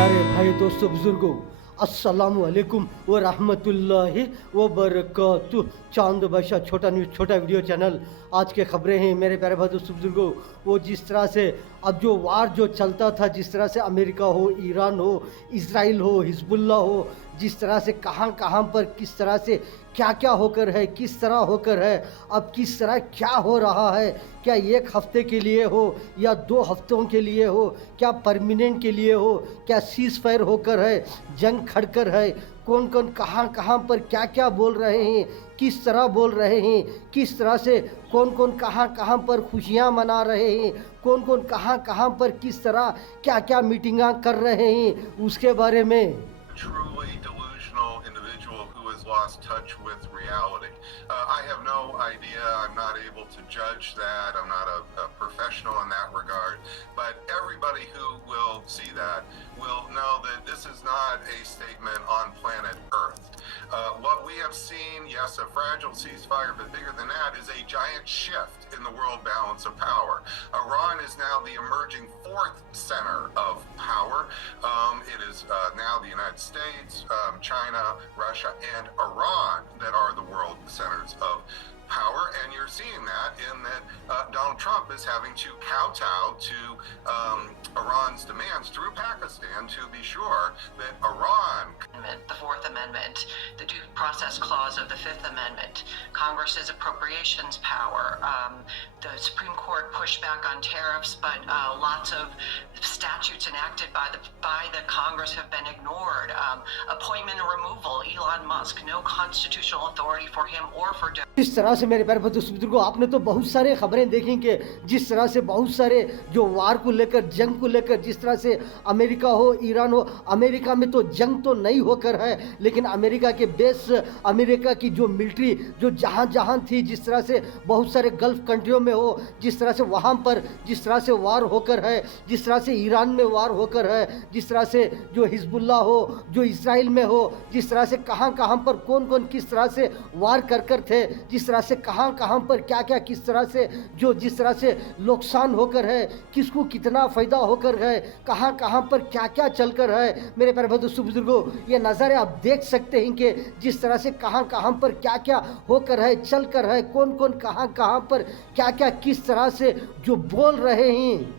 प्यारे भाई दोस्तों बुजुर्गों, अस्सलामु अलैकुम व रहमतुल्लाहि व बरकातुहू। चांद बादशाह छोटा न्यूज़ छोटा वीडियो चैनल। आज के खबरें हैं मेरे प्यारे भाई दोस्तों बुजुर्गों। वो जिस तरह से अब जो वार जो चलता था, जिस तरह से अमेरिका हो, ईरान हो, इसराइल हो, हिजबुल्ला हो, जिस तरह से कहाँ कहाँ पर किस तरह से क्या क्या होकर है, किस तरह होकर है, अब किस तरह क्या हो रहा है, क्या एक हफ्ते के लिए हो या 2 हफ्तों के लिए हो, क्या परमानेंट के लिए हो, क्या सीज फायर होकर है, जंग खड़कर है, कौन कौन कहाँ कहाँ पर क्या क्या बोल रहे हैं, किस तरह बोल रहे हैं, किस तरह से कौन कौन कहाँ कहाँ पर खुशियाँ मना रहे हैं, कौन कौन कहाँ कहाँ पर किस तरह क्या क्या मीटिंगां कर रहे हैं, उसके बारे में। Truly delusional individual who has lost touch with reality. I have no idea. I'm not able to judge that. I'm not a professional in that regard. But everybody who will see that will know that this is not a statement on planet Earth. What we have seen, yes, a fragile ceasefire, but bigger than that, is a giant shift in the world balance of power. Iran is now the emerging fourth center of power. It is now the United States, China, Russia, and Iran that are the world centers of power, and you're seeing that in that Donald Trump is having to kowtow to Iran's demands through Pakistan to be sure that Iran. The Fourth Amendment, the Due Process Clause of the Fifth Amendment, Congress's appropriations power, the Supreme Court pushed back on tariffs, but lots of statutes enacted by the Congress have been ignored. Appointment and removal, Elon Musk, no constitutional authority for him or for. इस तरह से मेरे प्यारे बुजुर्गों, आपने तो बहुत सारे खबरें देखी कि जिस तरह से बहुत सारे जो वार को लेकर, जंग को लेकर, जिस तरह से अमेरिका हो, ईरान हो, अमेरिका में तो जंग तो नहीं होकर है, लेकिन अमेरिका के बेस, अमेरिका की जो मिलिट्री जो जहाँ जहाँ थी, जिस तरह से बहुत सारे गल्फ कंट्रियों में हो, जिस तरह से वहाँ पर जिस तरह से वार होकर है, जिस तरह से ईरान में वार होकर है, जिस तरह से जो हिजबुल्ला हो, जो इसराइल में हो, जिस तरह से कहाँ कहाँ पर कौन कौन किस तरह से वार कर थे, जिस तरह से कहाँ कहाँ पर क्या क्या किस तरह से जो जिस तरह से नुकसान होकर है, किसको कितना फ़ायदा होकर है, कहाँ कहाँ पर क्या क्या चलकर है। मेरे प्यारे दोस्तों बुजुर्गों, ये नज़ारे आप देख सकते हैं कि जिस तरह से कहाँ कहाँ पर क्या क्या होकर है, चल कर है, कौन कौन कहाँ कहाँ पर क्या क्या किस तरह से जो बोल रहे हैं।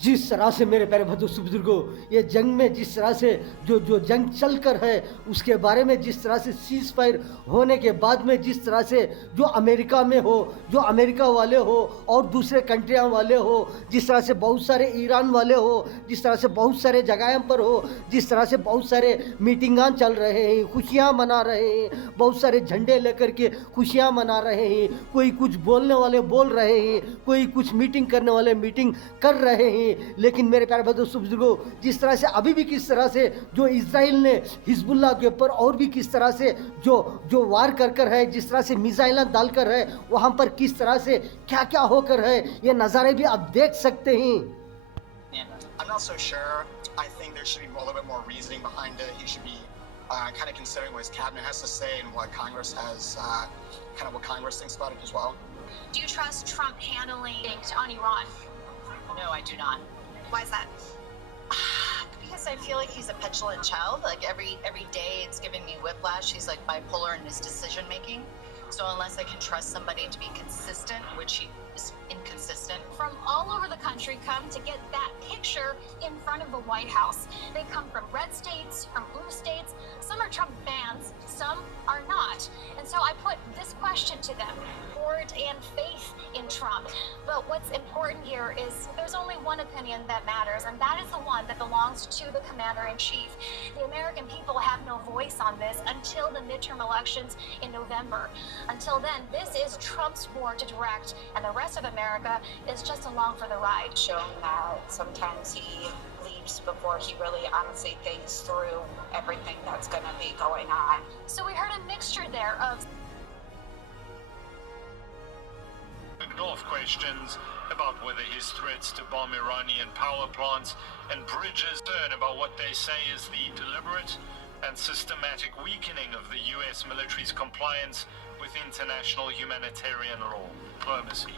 जिस तरह से मेरे प्यारे दोस्तों बुजुर्गों, ये जंग में जिस तरह से जो जंग चल कर है, उसके बारे में जिस तरह से सीज फायर होने के बाद में जिस तरह से जो अमेरिका में हो, जो अमेरिका वाले हो और दूसरे कंट्रियां वाले हो, जिस तरह से बहुत सारे ईरान वाले हो, जिस तरह से बहुत सारे जगहों पर हो, जिस तरह से बहुत सारे मीटिंगां चल रहे हैं, खुशियां मना रहे हैं, बहुत सारे झंडे लेकर के खुशियां मना रहे हैं, कोई कुछ बोलने वाले बोल रहे हैं, कोई कुछ मीटिंग करने वाले मीटिंग कर रहे हैं। लेकिन मेरे प्यारे दोस्तों बुजुर्गों, जिस तरह से अभी भी किस तरह से जो इजराइल ने हिजबुल्ला के ऊपर और भी किस तरह से जो वार कर है, जिस तरह से मिसाइल डालकर है, वहां पर किस तरह से क्या क्या होकर है, ये नज़ारे भी आप देख सकते हैं। I'm not so sure. I think there should be a little bit more reasoning behind it. He should be kind of considering what his cabinet has to say and what Congress has, kind of what Congress thinks about it as well. Do you trust Trump handling things on Iran? No, I do not. Why is that? Because I feel like he's a petulant child. Like every day it's giving me whiplash. He's like bipolar in his decision making. So unless I can trust somebody to be consistent, which he is inconsistent. From all over the country come to get that picture in front of the White House. They come from red states, from blue states. Some are Trump fans, some are not. And so I put this question to them: support and faith in Trump. But what's important here is there's only one opinion that matters, and that is the one that belongs to the commander-in-chief. The American people have no voice on this until the midterm elections in November. Until then, this is Trump's war to direct, and the rest of America is just along for the ride. Shown that sometimes he leaves before he really honestly thinks through everything that's going to be going on. So we heard a mixture there of North questions about whether his threats to bomb Iranian power plants and bridges turn about what they say is the deliberate and systematic weakening of the US military's compliance with international humanitarian law. Diplomacy.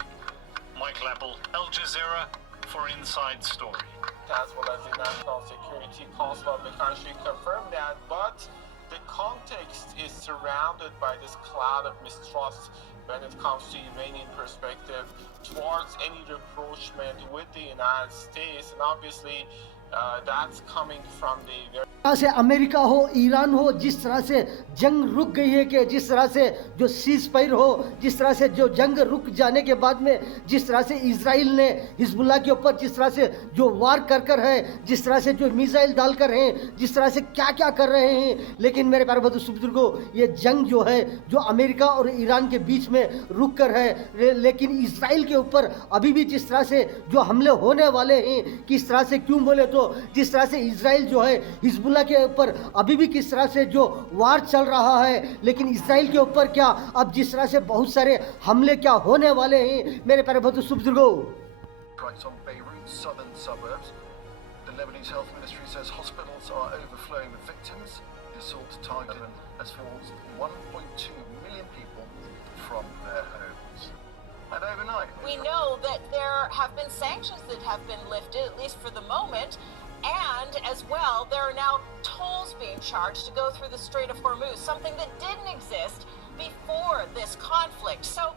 Mike Lappel, Al Jazeera, for Inside Story. as well as the National Security Council of the country confirmed that, but the context is surrounded by this cloud of mistrust when it comes to Iranian perspective towards any rapprochement with the United States, and obviously that's coming from the very तरह से America हो, Iran हो, जिस तरह से जंग रुक गई है कि जिस तरह से जो सीज फायर हो, जिस तरह से जो जंग रुक जाने के बाद में जिस तरह से इजराइल ने हिजबुल्लाह के ऊपर जिस तरह से जो वार कर है, जिस तरह से जो मिसाइल डालकर हैं, जिस तरह से क्या क्या कर रहे हैं, लेकिन मेरे प्यारे बंधु बुजुर्गों, ये जंग जो है जो अमेरिका और ईरान के बीच में रुक कर है, लेकिन इजराइल के ऊपर अभी भी जिस तरह से जो हमले होने वाले हैं, किस तरह से, क्यों बोले तो जिस तरह से इजराइल जो है हिजबुल्लाह के ऊपर अभी भी किस तरह से जो वार चल रहा है, लेकिन इजराइल के ऊपर क्या अब जिस तरह से बहुत सारे हमले क्या होने वाले हैं, मेरे प्यारे बंधु बुजुर्गों। Strikes on Beirut's southern suburbs. The Lebanese Health Ministry says hospitals are overflowing with victims. The assault targeted has forced 1.2 million people from their homes. And overnight, we know that there have been sanctions that have been lifted, at least for the moment. And as well, there are now tolls being charged to go through the Strait of Hormuz, something that didn't exist before this conflict. So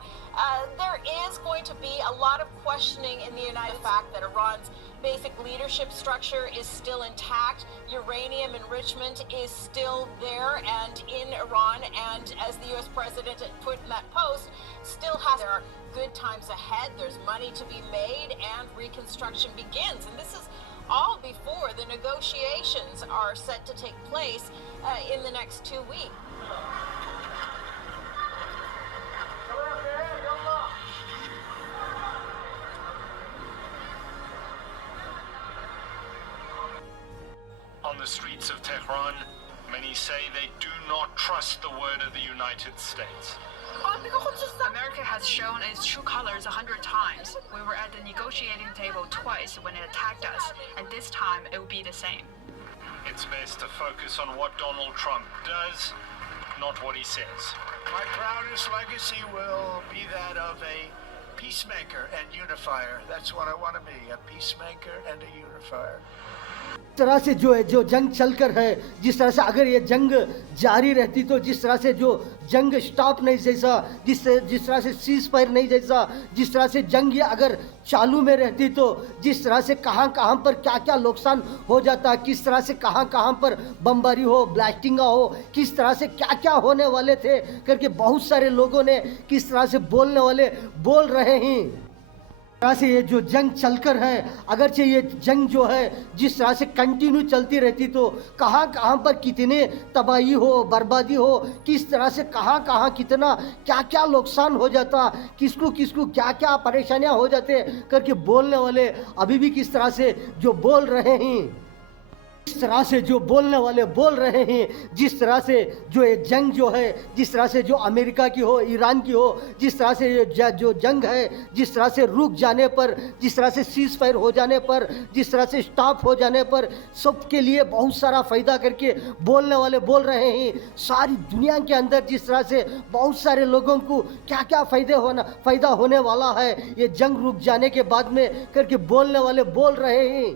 there is going to be a lot of questioning in the United fact that Iran's basic leadership structure is still intact, uranium enrichment is still there and in Iran, and as the U.S. president put in that post, still has there are good times ahead, there's money to be made, and reconstruction begins. And this is all before the negotiations are set to take place in the next 2 weeks. On the streets of Tehran, many say they do not trust the word of the United States. America has shown its true colors 100 times. We were at the negotiating table twice when it attacked us, and this time it will be the same. It's best to focus on what Donald Trump does, not what he says. My proudest legacy will be that of a peacemaker and unifier. That's what I want to be, a peacemaker and a unifier. जिस तरह से जो जंग चलकर है, जिस तरह से अगर ये जंग जारी रहती तो जिस तरह से जो जंग स्टॉप नहीं जैसा, जिस तरह से सीज फायर नहीं जैसा, जिस तरह से जंग ये अगर चालू में रहती तो जिस तरह से कहाँ कहाँ पर क्या क्या नुकसान हो जाता, किस तरह से कहाँ कहाँ पर बमबारी हो, ब्लास्टिंग हो, किस तरह से क्या क्या होने वाले थे करके बहुत सारे लोगों ने किस तरह से बोलने वाले बोल रहे हैं। तरह से ये जो जंग चलकर है, अगरचे ये जंग जो है जिस तरह से कंटिन्यू चलती रहती तो कहाँ कहाँ पर कितने तबाही हो, बर्बादी हो, किस तरह से कहाँ कहाँ कितना क्या क्या नुकसान हो जाता, किसको किसको क्या क्या परेशानियां हो जाते करके बोलने वाले अभी भी किस तरह से जो बोल रहे हैं, जिस तरह से जो बोलने वाले बोल रहे हैं, जिस तरह से जो ये जंग जो है, जिस तरह से जो अमेरिका की हो, ईरान की हो, जिस तरह से ये जो जंग है जिस तरह से रुक जाने पर, जिस तरह से सीज फायर हो जाने पर, जिस तरह से स्टॉप हो जाने पर सबके लिए बहुत सारा फ़ायदा करके बोलने वाले बोल रहे हैं। सारी दुनिया के अंदर जिस तरह से बहुत सारे लोगों को क्या क्या फ़ायदा होने वाला है ये जंग रुक जाने के बाद में करके बोलने वाले बोल रहे हैं।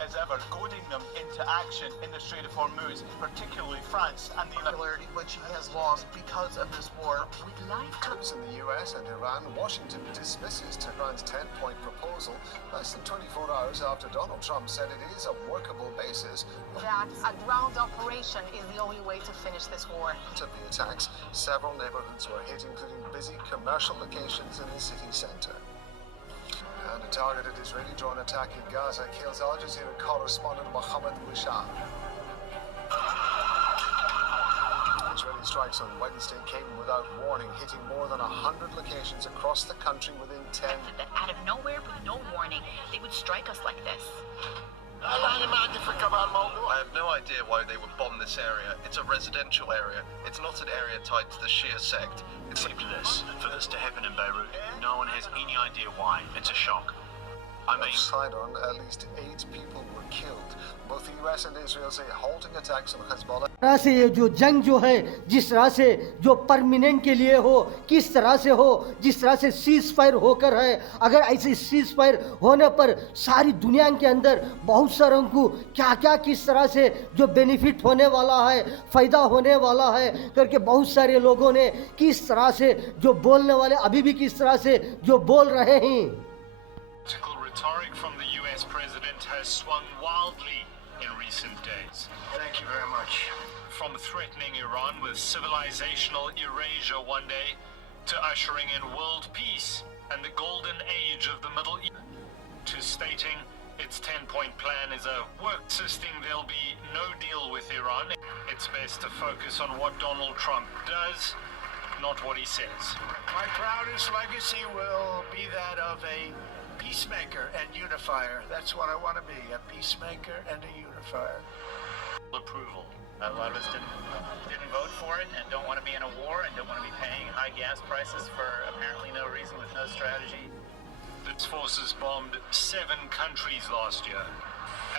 As ever, goading them into action in the Strait of Hormuz, particularly France and the popularity which he has lost because of this war. With live troops in the US and Iran, Washington dismisses Tehran's 10-point proposal less than 24 hours after Donald Trump said it is a workable basis. That a ground operation is the only way to finish this war. Of the attacks, several neighborhoods were hit, including busy commercial locations in the city center. And a targeted Israeli drone attack in Gaza kills Al Jazeera correspondent Mohammed Wisham. Israeli strikes on Wednesday came without warning, hitting more than 100 locations across the country within 10. Out of nowhere, with no warning, they would strike us like this. I have no idea why they would bomb this area. It's a residential area. It's not an area tied to the Shia sect. It's like this. For this to happen in Beirut, no one has any idea why. It's a shock. Of Sidon, at least 8 people were killed. Both the US and Israel say halting attacks on Hezbollah. तरह से ये जो जंग जो है जिस तरह से जो परमानेंट के लिए हो, किस तरह से हो, जिस तरह से सीज फायर होकर है, अगर ऐसे सीज फायर होने पर सारी दुनिया के अंदर बहुत सारों को क्या क्या किस तरह से जो बेनिफिट होने वाला है, फ़ायदा होने वाला है करके बहुत सारे लोगों ने किस तरह से जो बोलने वाले अभी भी किस तरह से जो बोल रहे हैं. Political rhetoric from the US president has swung wildly in recent days. Thank you very much. From threatening Iran with civilizational erasure one day to ushering in world peace and the golden age of the Middle East, to stating its 10-point plan is a work insisting there'll be no deal with Iran. It's best to focus on what Donald Trump does, not what he says. My proudest legacy will be that of a peacemaker and unifier. That's what I want to be, a peacemaker and a unifier. Approval. A lot of us didn't vote for it and don't want to be in a war and don't want to be paying high gas prices for apparently no reason with no strategy. Its forces bombed 7 countries last year.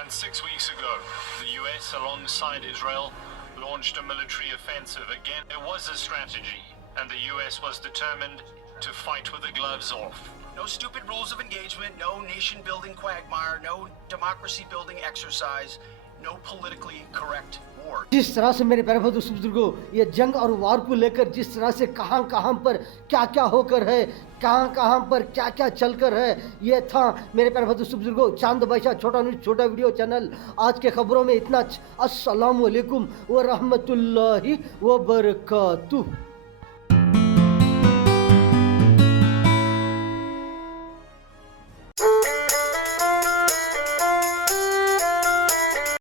And 6 weeks ago, the US, alongside Israel, launched a military offensive. Again, there was a strategy, and the US was determined to fight with the gloves off. No stupid rules of engagement, no nation-building quagmire, no democracy-building exercise, no politically correct war. जिस तरह से मेरे प्यारे दोस्तों बुजुर्गों ये जंग और वार को लेकर जिस तरह से कहां पर क्या क्या होकर है, कहां पर क्या क्या चलकर है, ये था मेरे प्यारे दोस्तों बुजुर्गों चांद बादशाह छोटा न्यूज़ छोटा वीडियो चैनल. आज के खबरों में इतना. अस्सलाम वालेकुम व रहमतुल्लाहि व बरकातुहू.